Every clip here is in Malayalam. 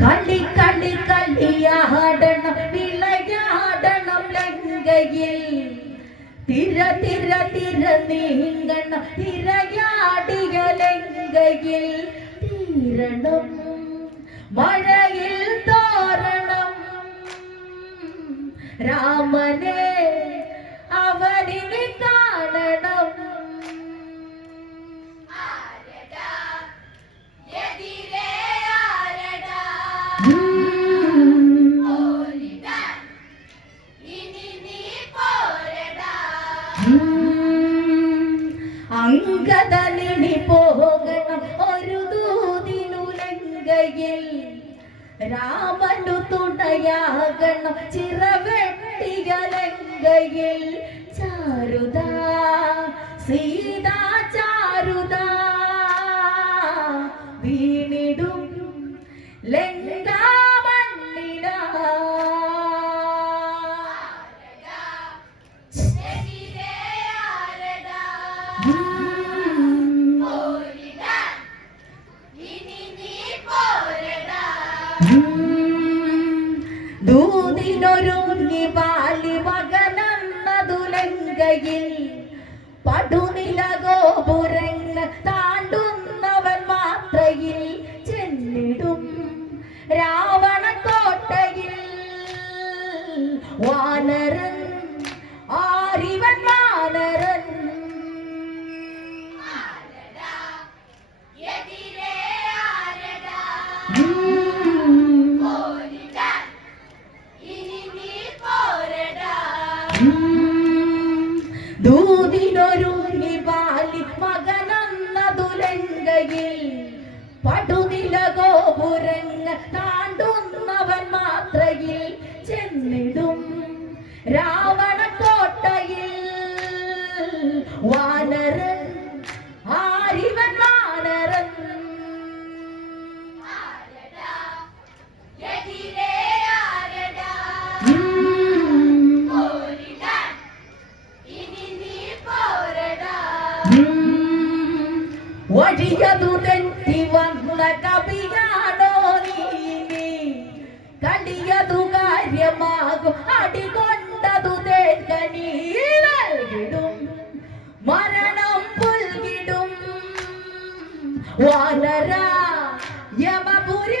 കളി കളി കളിയാടണം വിളയാടണം ലങ്കയിൽ. തിര തിര തിര നീങ്ങണം തിരയാടിയ ലങ്കയിൽ. തീരണം മഴയിൽ തോരണം. രാമനേ ചിറവെട്ടികലങ്കയിൽ ചാരുത സീതാ ചാരുത. വീണിടും ലങ്കാമണ്ണിട Mm-hmm. കയ്യിലൊരുങ്ങി പടുനില താണ്ടു പടുനില ഗോപുരങ്ങൾ వానరా యమపురి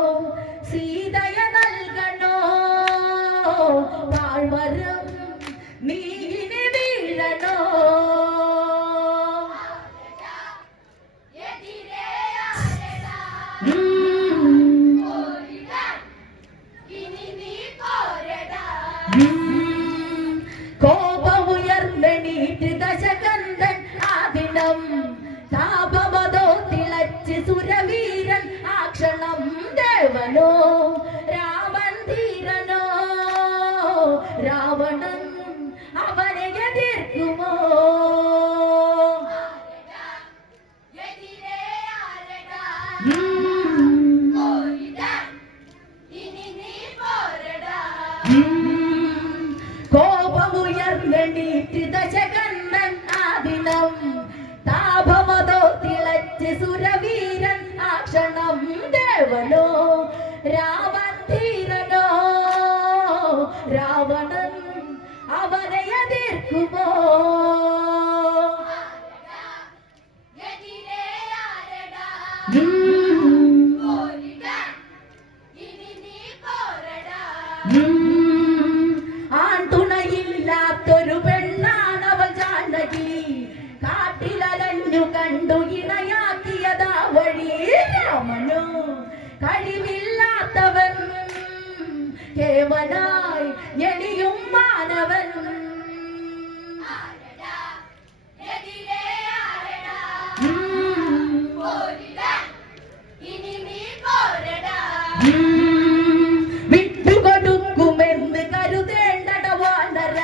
ഉം. വിട്ടുകൊടുക്കുമെന്ന് കരുതേണ്ടട വാനര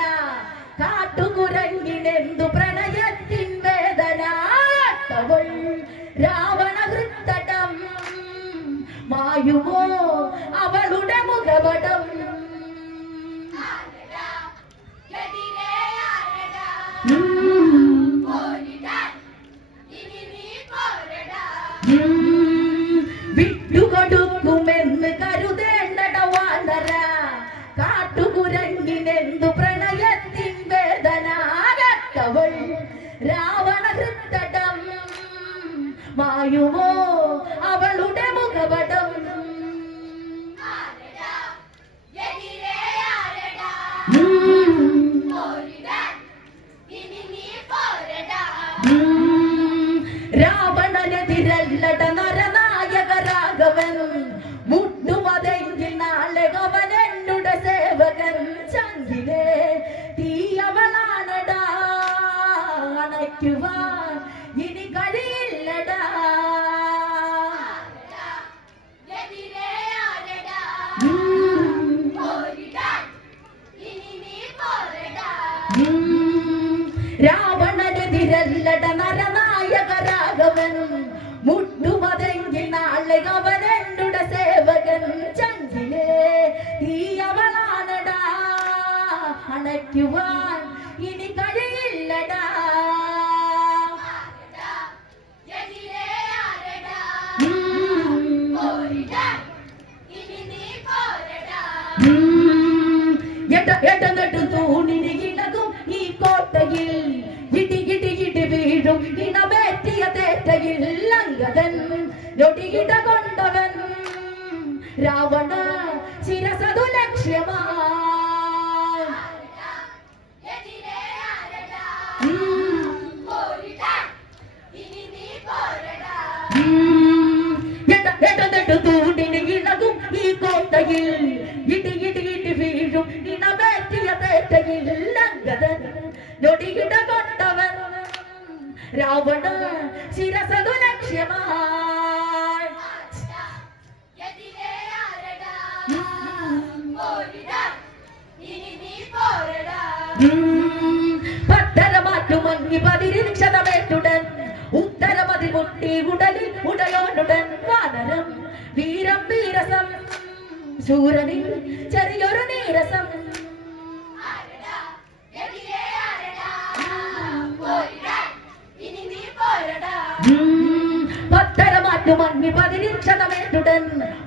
കാട്ടുകുരങ്ങിനെന്തു പ്രണയത്തിൻ വേദന. അവൾ രാവണ ഹൃത്തടം മായുമോ കാട്ടുകുരങ്ങിനെന്തു പ്രണയത്തിൻ വേദനാകത്തവൾ? രാവണ ഹൃത്തടം മായുമോ അവളുടെ മുഖപടം. രാവണനെതിരല്ലട രാവണനെതിരല്ലട നരനായക രാഘവനും മുട്ടുമതെങ്കിൽ നാളെ അവൻ എന്നുടെ സേവകൻ? ചങ്കിലെ തീയവളാണടാ. അണയ്ക്കുവാൻ ഇനി കഴിയില്ലടാ. എടനെട്ടു തൂണിന് ഇളകും ഈ കോട്ടയിൽ. ഇടി ഇടി ഇടി വീഴും ഇണമേറ്റിയ തേറ്റയിൽ. ലങ്കതൻ ഞൊടിയിട കൊണ്ടവൻ. രാവണ ശിരസതു ലക്ഷ്യമാ എടനെട്ടു തൂണിന് ഇളകും ഈ കോട്ടയിൽ. ഇടി രാവണ ശിരസതു ലക്ഷ്യമായി പത്തരമാറ്റുമങ്ങി പതിരിക്ഷതമേറ്റുടൻ ഉത്തരമതി മുട്ടി ഉടലിൽ ഉടയോനുടൻ വാനരം വീരം വീരസം ശൂരനിൽ ചെറിയൊരു നീരസം ഉം. പത്തരമാറ്റുമങ്ങി പതിരിക്ഷതമേറ്റുടൻ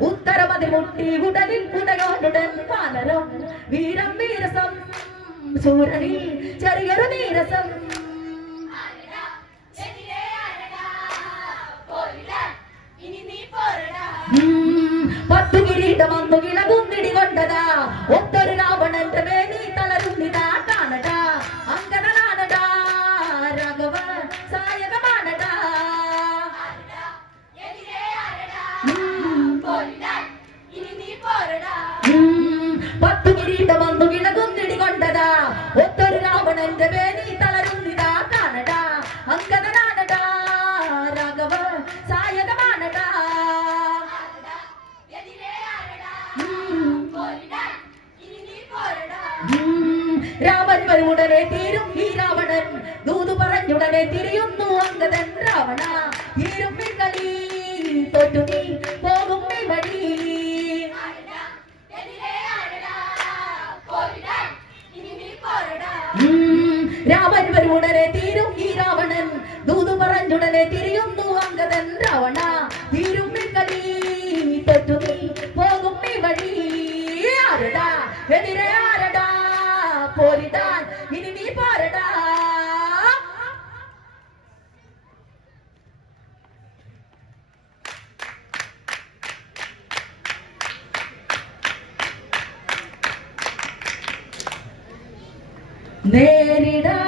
ഉത്തരമതി മുട്ടി ഉടലിൽ ഉടയോനുടൻ പാലരം വീരം വീരസം. ശൂരനിൽ ചെറിയൊരു നീരസം. പത്തു കിരീടം അന്നു കിളകുന്നിടി കൊണ്ടതാ. ഒത്തൊരു രാവണന്റെ മേനി വരുമുടനെ തീരും ഈ രാവണൻ. ദൂതു പറഞ്ഞുടനെ തിരിയുന്നു അങ്കതൻ രാവണ. തീരും കളി. നീ പോകും വഴി. രാമൻ വരുമുടനെ തീരും ഈ രാവണൻ. ദൂതു പറഞ്ഞുടനെ തിരിയുന്നു നേരിടാ